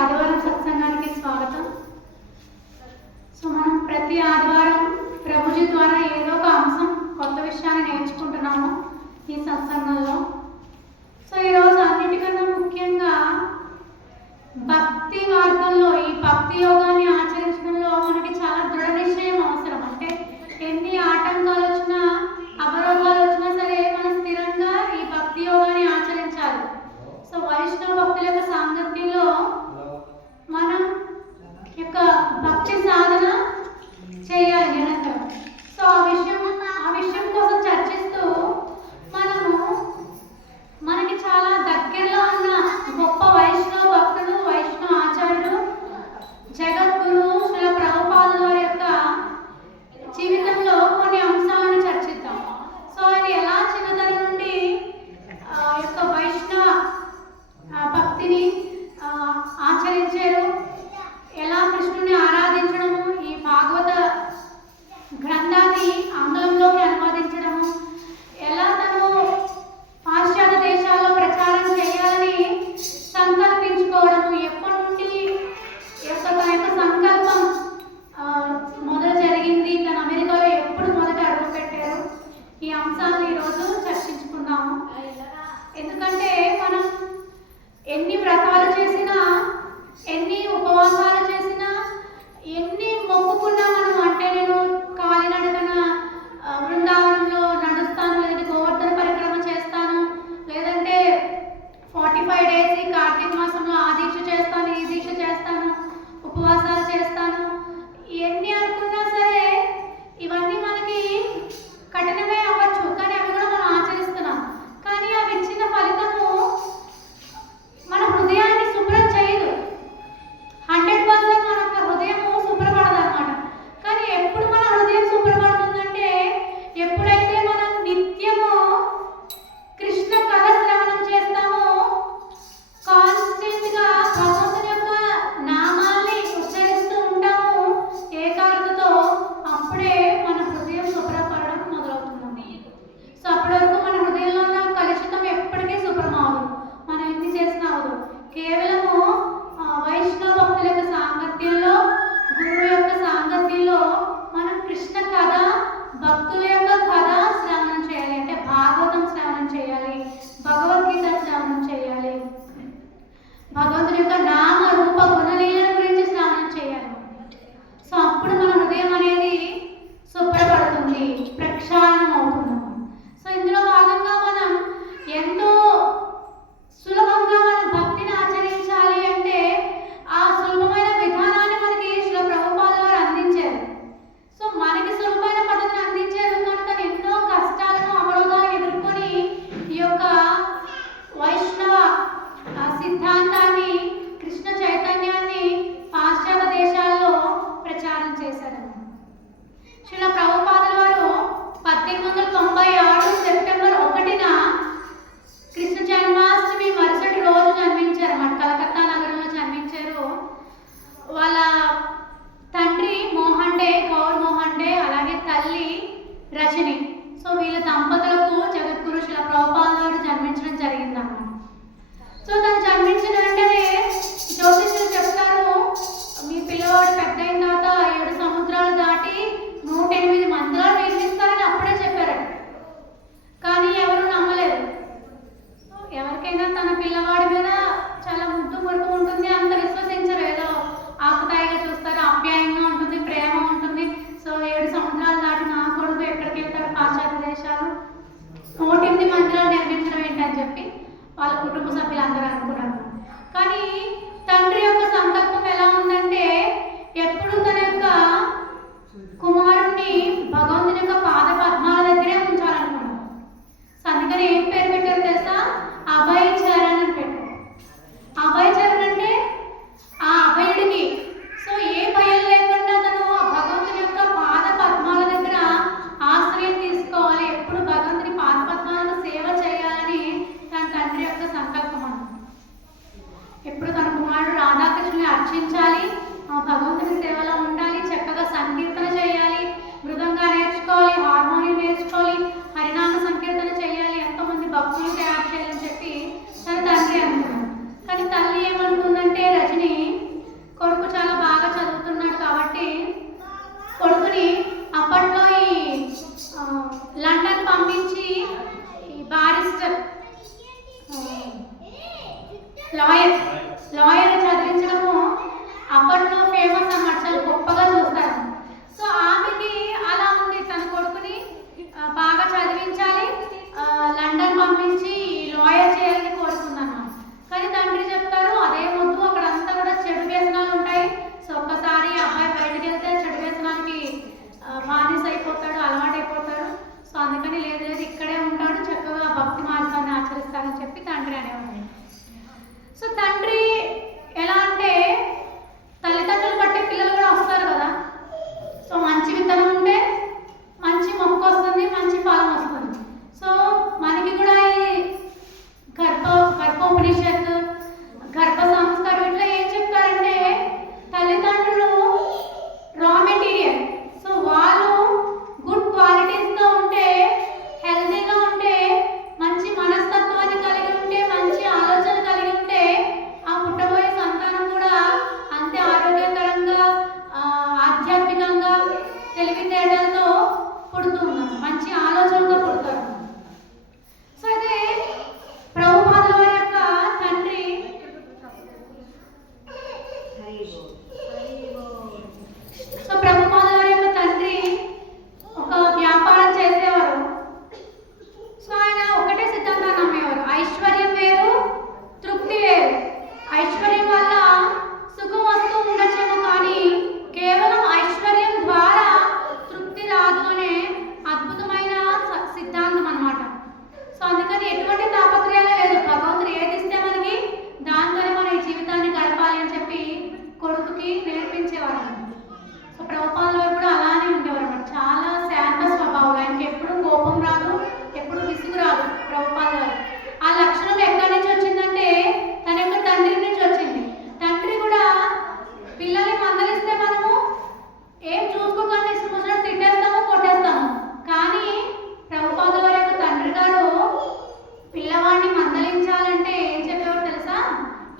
ఆదివారం సత్సంగానికి స్వాగతం. సో మనం ప్రతి ఆదివారం ప్రభుజీ ద్వారా ఏదో ఒక అంశం కొత్త విషయాన్ని నేర్చుకుంటున్నాము ఈ సత్సంగంలో. సో ఈరోజు అన్నిటికన్నా ముఖ్యంగా భక్తి మార్గంలో ఈ భక్తి యోగాన్ని ఆచరించడంలో మనకి చాలా దృఢ నిశ్చయం చదవడం లాయర్. లాయర్ చదివించడము అప్పట్లో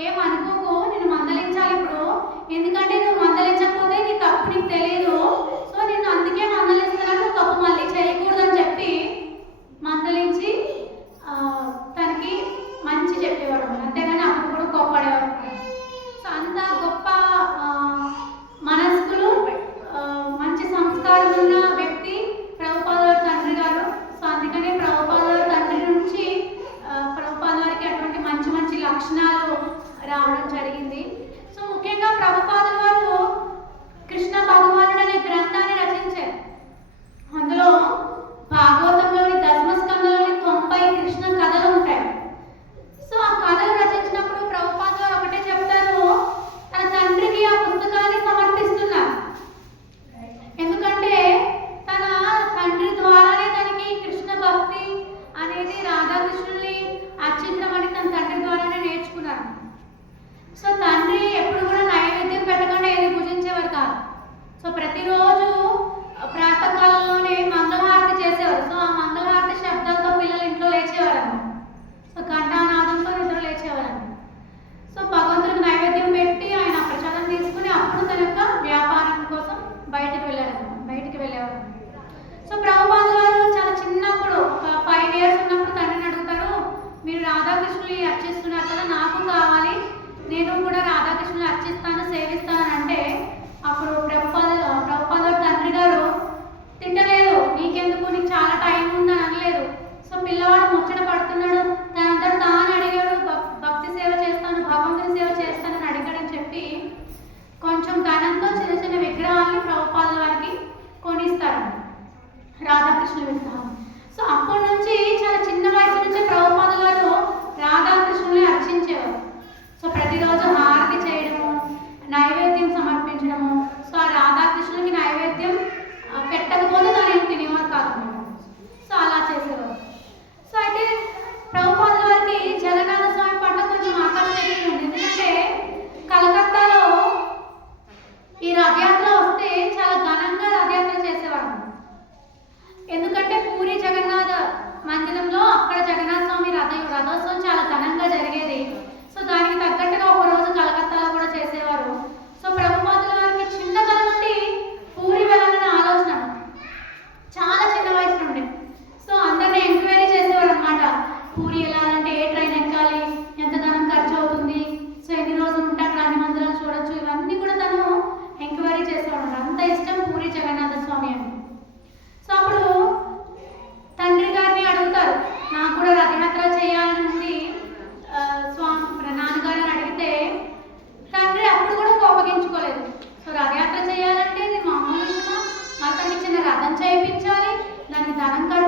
ఏం అనుకోకు? నేను మందలించాలి ఇప్పుడు ఎందుకంటే నువ్వు మందలించకపోతే నీ తప్పు నీకు తెలియదు సో నేను అందుకే మందలిస్తున్నాను తప్పు మళ్ళీ చేయకూడదని చెప్పి మందలించి తనకి మంచి చెప్పేవాడు అంతేగాని అప్పుడు కూడా కోప్పడేవాడు సో అంత గొప్ప మనస్కులు మంచి సంస్కారం ఉన్న 가능한가